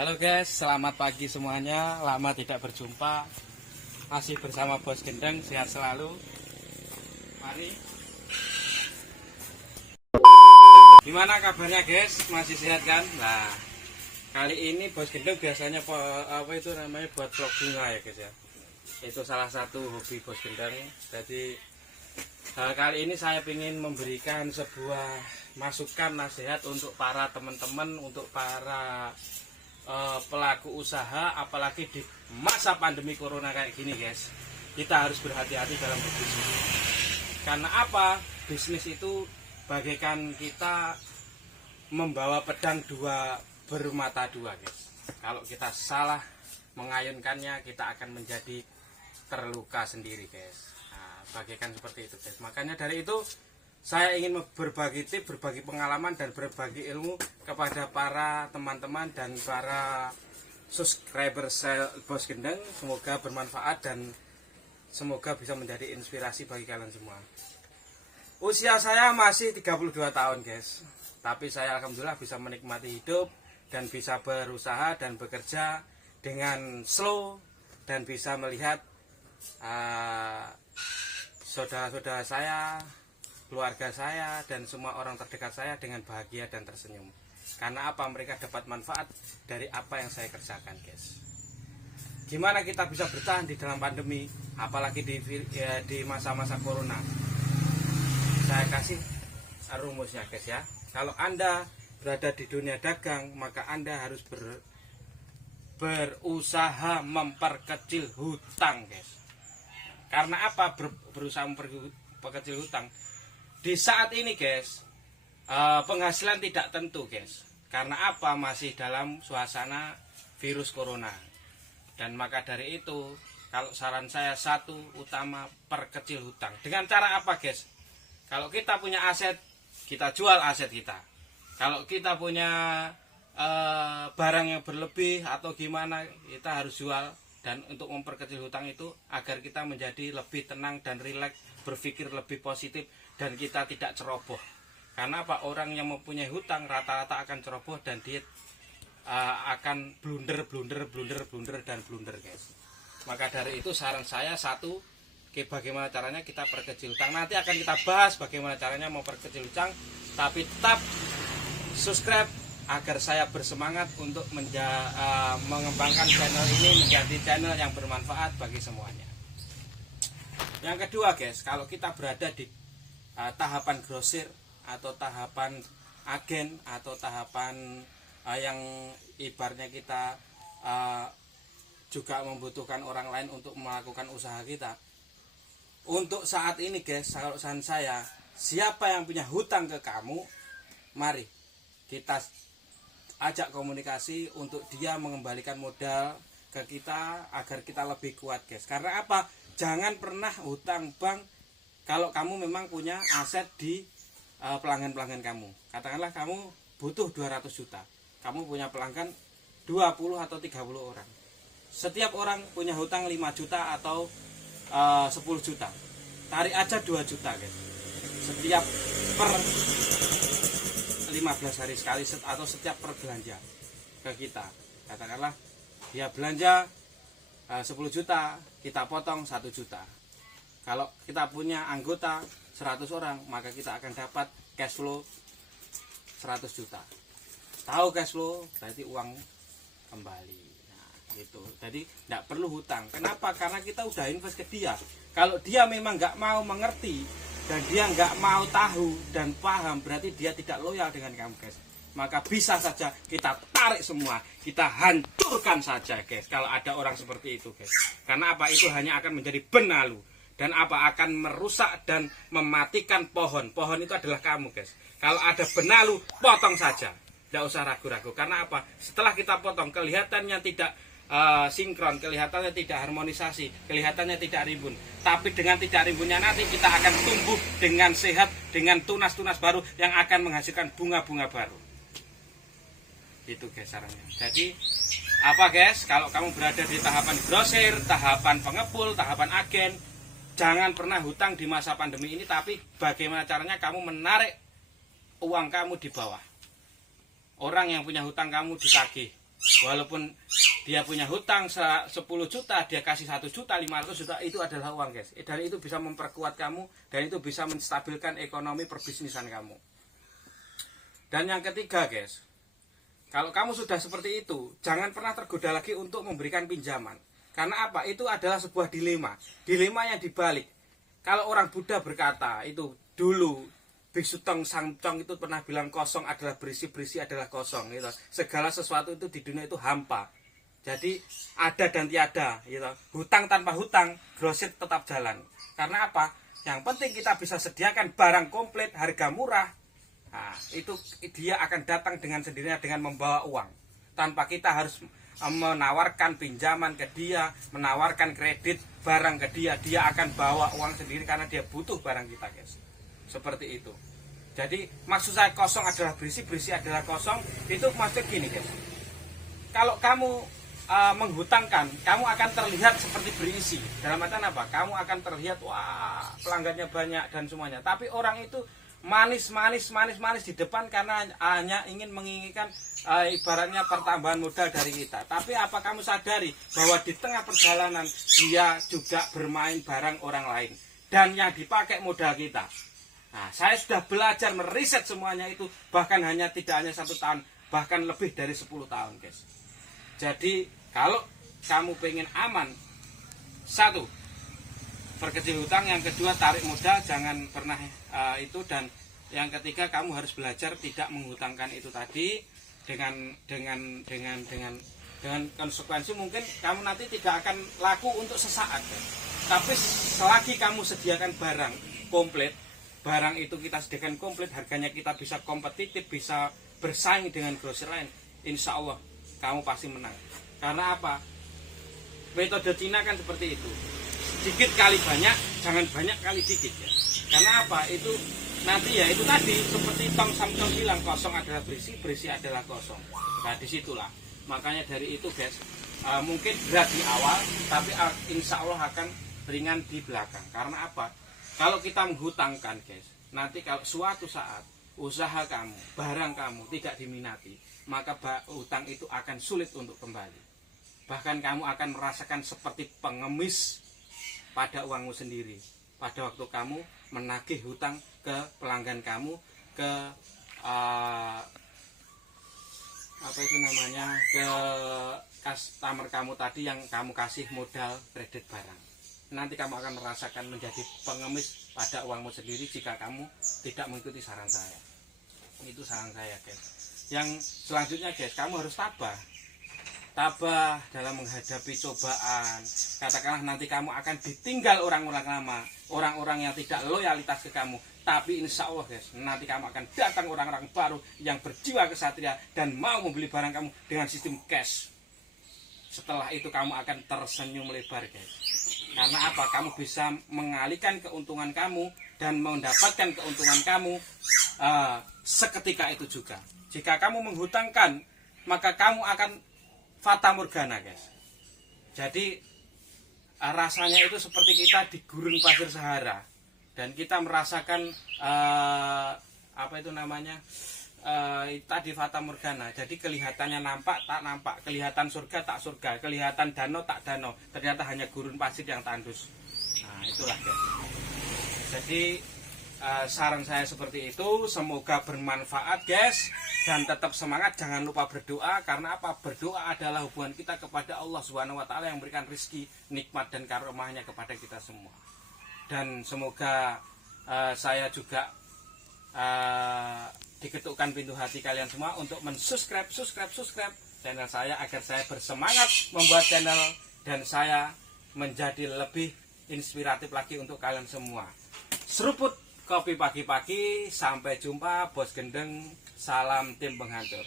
Halo guys, selamat pagi semuanya. Lama tidak berjumpa. Masih bersama Bos Gendeng, sehat selalu. Mari. Gimana kabarnya guys? Masih sehat kan? Nah, kali ini Bos Gendeng biasanya buat vlog bunga ya guys ya. Itu salah satu hobi Bos Gendeng. Jadi kali ini saya ingin memberikan sebuah masukan nasihat untuk para teman-teman, untuk para pelaku usaha, apalagi di masa pandemi corona kayak gini guys. Kita harus berhati-hati dalam berbisnis. Karena apa? Bisnis itu bagaikan kita membawa pedang bermata dua guys. Kalau kita salah mengayunkannya, kita akan menjadi terluka sendiri guys. Nah, bagaikan seperti itu guys. Makanya dari itu saya ingin berbagi tips, berbagi pengalaman, dan berbagi ilmu kepada para teman-teman dan para subscriber saya Bos Gendeng. Semoga bermanfaat dan semoga bisa menjadi inspirasi bagi kalian semua. Usia saya masih 32 tahun guys, tapi saya alhamdulillah bisa menikmati hidup dan bisa berusaha dan bekerja dengan slow, dan bisa melihat saudara-saudara saya, keluarga saya, dan semua orang terdekat saya dengan bahagia dan tersenyum. Karena apa? Mereka dapat manfaat dari apa yang saya kerjakan guys. Gimana kita bisa bertahan di dalam pandemi, apalagi di masa-masa corona? Saya kasih rumusnya guys ya. Kalau Anda berada di dunia dagang, maka Anda harus berusaha memperkecil hutang guys. Karena apa? Berusaha memperkecil hutang. Di saat ini guys, penghasilan tidak tentu guys. Karena apa? Masih dalam suasana virus corona. Dan maka dari itu, kalau saran saya satu utama, perkecil hutang. Dengan cara apa guys? Kalau kita punya aset, kita jual aset kita. Kalau kita punya barang yang berlebih atau gimana, kita harus jual. Dan untuk memperkecil hutang itu agar kita menjadi lebih tenang dan rileks, berpikir lebih positif, dan kita tidak ceroboh. Karena apa? Orang yang mempunyai hutang rata-rata akan ceroboh, dan dia akan blunder guys. Maka dari itu saran saya satu, bagaimana caranya kita perkecil hutang. Nanti akan kita bahas bagaimana caranya memperkecil hutang, tapi tetap subscribe agar saya bersemangat untuk mengembangkan channel ini menjadi channel yang bermanfaat bagi semuanya. Yang kedua guys, kalau kita berada di tahapan grosir atau tahapan agen atau tahapan yang ibaratnya kita juga membutuhkan orang lain untuk melakukan usaha kita. Untuk saat ini guys, kalau saran saya, siapa yang punya hutang ke kamu, mari kita ajak komunikasi untuk dia mengembalikan modal ke kita agar kita lebih kuat guys. Karena apa? Jangan pernah hutang bank kalau kamu memang punya aset di pelanggan-pelanggan kamu. Katakanlah kamu butuh 200 juta. Kamu punya pelanggan 20 atau 30 orang. Setiap orang punya hutang 5 juta atau 10 juta. Tarik aja 2 juta guys. Setiap per 15 hari sekali atau setiap per belanja ke kita. Katakanlah dia belanja 10 juta, kita potong 1 juta. Kalau kita punya anggota 100 orang, maka kita akan dapat cash flow 100 juta. Tahu cash flow berarti uang kembali. Nah, gitu. Jadi tidak perlu hutang. Kenapa? Karena kita udah invest ke dia. Kalau dia memang nggak mau mengerti dan dia nggak mau tahu dan paham, berarti dia tidak loyal dengan kamu guys. Maka bisa saja kita tarik semua, kita hancurkan saja guys kalau ada orang seperti itu guys. Karena apa? Itu hanya akan menjadi benalu, dan apa? Akan merusak dan mematikan pohon. Pohon itu adalah kamu guys. Kalau ada benalu, potong saja, tidak usah ragu-ragu. Karena apa? Setelah kita potong, kelihatannya tidak sinkron, kelihatannya tidak harmonisasi, kelihatannya tidak rimbun. Tapi dengan tidak rimbunnya nanti kita akan tumbuh dengan sehat, dengan tunas-tunas baru yang akan menghasilkan bunga-bunga baru. Itu guys sarannya. Jadi apa guys, kalau kamu berada di tahapan grosir, tahapan pengepul, tahapan agen, jangan pernah hutang di masa pandemi ini. Tapi bagaimana caranya kamu menarik uang kamu di bawah. Orang yang punya hutang kamu ditagih, Walaupun dia punya hutang 10 juta, dia kasih 1.500.000, itu adalah uang guys. Dan itu bisa memperkuat kamu, dan itu bisa menstabilkan ekonomi perbisnisan kamu. Dan yang ketiga guys, kalau kamu sudah seperti itu, jangan pernah tergoda lagi untuk memberikan pinjaman. Karena apa? Itu adalah sebuah dilema. Dilema yang dibalik. Kalau orang Buddha berkata, itu dulu Biksu Tong Sang Chong itu pernah bilang kosong adalah berisi, berisi adalah kosong gitu. Segala sesuatu itu di dunia itu hampa. Jadi ada dan tiada gitu. Hutang tanpa hutang, grosir tetap jalan. Karena apa? Yang penting kita bisa sediakan barang komplit, harga murah. Nah, itu dia akan datang dengan sendirinya dengan membawa uang. Tanpa kita harus menawarkan pinjaman ke dia, menawarkan kredit barang ke dia. Dia akan bawa uang sendiri karena dia butuh barang kita guys. Seperti itu. Jadi maksud saya kosong adalah berisi, berisi adalah kosong. Itu maksudnya gini guys. Kalau kamu menghutangkan, kamu akan terlihat seperti berisi. Dalam artian apa? Kamu akan terlihat wah pelanggannya banyak dan semuanya. Tapi orang itu manis di depan karena hanya ingin menginginkan ibaratnya pertambahan modal dari kita. Tapi apa kamu sadari bahwa di tengah perjalanan dia juga bermain barang orang lain dan yang dipakai modal kita. Nah, saya sudah belajar meriset semuanya itu, bahkan tidak hanya 1 tahun, bahkan lebih dari 10 tahun guys. Jadi kalau kamu pengen aman, 1, perkecil hutang, yang kedua tarik modal, jangan pernah itu, dan yang ketiga kamu harus belajar tidak menghutangkan itu tadi dengan konsekuensi mungkin kamu nanti tidak akan laku untuk sesaat guys. Tapi selagi kamu sediakan barang komplit, barang itu kita sediakan komplit, harganya kita bisa kompetitif, bisa bersaing dengan grosir lain, insya Allah kamu pasti menang. Karena apa? Metode Cina kan seperti itu, sedikit kali banyak, jangan banyak kali dikit ya. Karena apa? Itu nanti ya itu tadi seperti Tong Sam Chong bilang, kosong adalah berisi, berisi adalah kosong. Nah disitulah, makanya dari itu guys, mungkin berat di awal, tapi insya Allah akan ringan di belakang. Karena apa? Kalau kita menghutangkan guys, nanti kalau suatu saat usaha kamu, barang kamu tidak diminati, maka hutang itu akan sulit untuk kembali. Bahkan kamu akan merasakan seperti pengemis pada uangmu sendiri. Pada waktu kamu menagih hutang ke pelanggan kamu, ke ke customer kamu tadi yang kamu kasih modal kredit barang. Nanti kamu akan merasakan menjadi pengemis pada uangmu sendiri jika kamu tidak mengikuti saran saya. Itu saran saya guys. Yang selanjutnya guys, kamu harus tabah dalam menghadapi cobaan. Katakanlah nanti kamu akan ditinggal orang-orang lama, orang-orang yang tidak loyalitas ke kamu. Tapi insya Allah guys, nanti kamu akan datang orang-orang baru yang berjiwa kesatria dan mau membeli barang kamu dengan sistem cash. Setelah itu kamu akan tersenyum lebar guys. Karena apa? Kamu bisa mengalihkan keuntungan kamu dan mendapatkan keuntungan kamu seketika itu juga. Jika kamu menghutangkan, maka kamu akan fata morgana guys. Jadi rasanya itu seperti kita di gurun pasir Sahara dan kita merasakan tadi fata morgana. Jadi kelihatannya nampak tak nampak, kelihatan surga tak surga, kelihatan danau tak danau, ternyata hanya gurun pasir yang tandus. Nah itulah guys. Jadi saran saya seperti itu, semoga bermanfaat guys, dan tetap semangat, jangan lupa berdoa. Karena apa? Berdoa adalah hubungan kita kepada Allah Subhanahu wa taala yang memberikan rezeki, nikmat dan karomahnya kepada kita semua. Dan semoga saya juga diketukkan pintu hati kalian semua untuk subscribe channel saya agar saya bersemangat membuat channel dan saya menjadi lebih inspiratif lagi untuk kalian semua. Seruput kopi pagi-pagi, sampai jumpa bos gendeng, salam tim penghancur.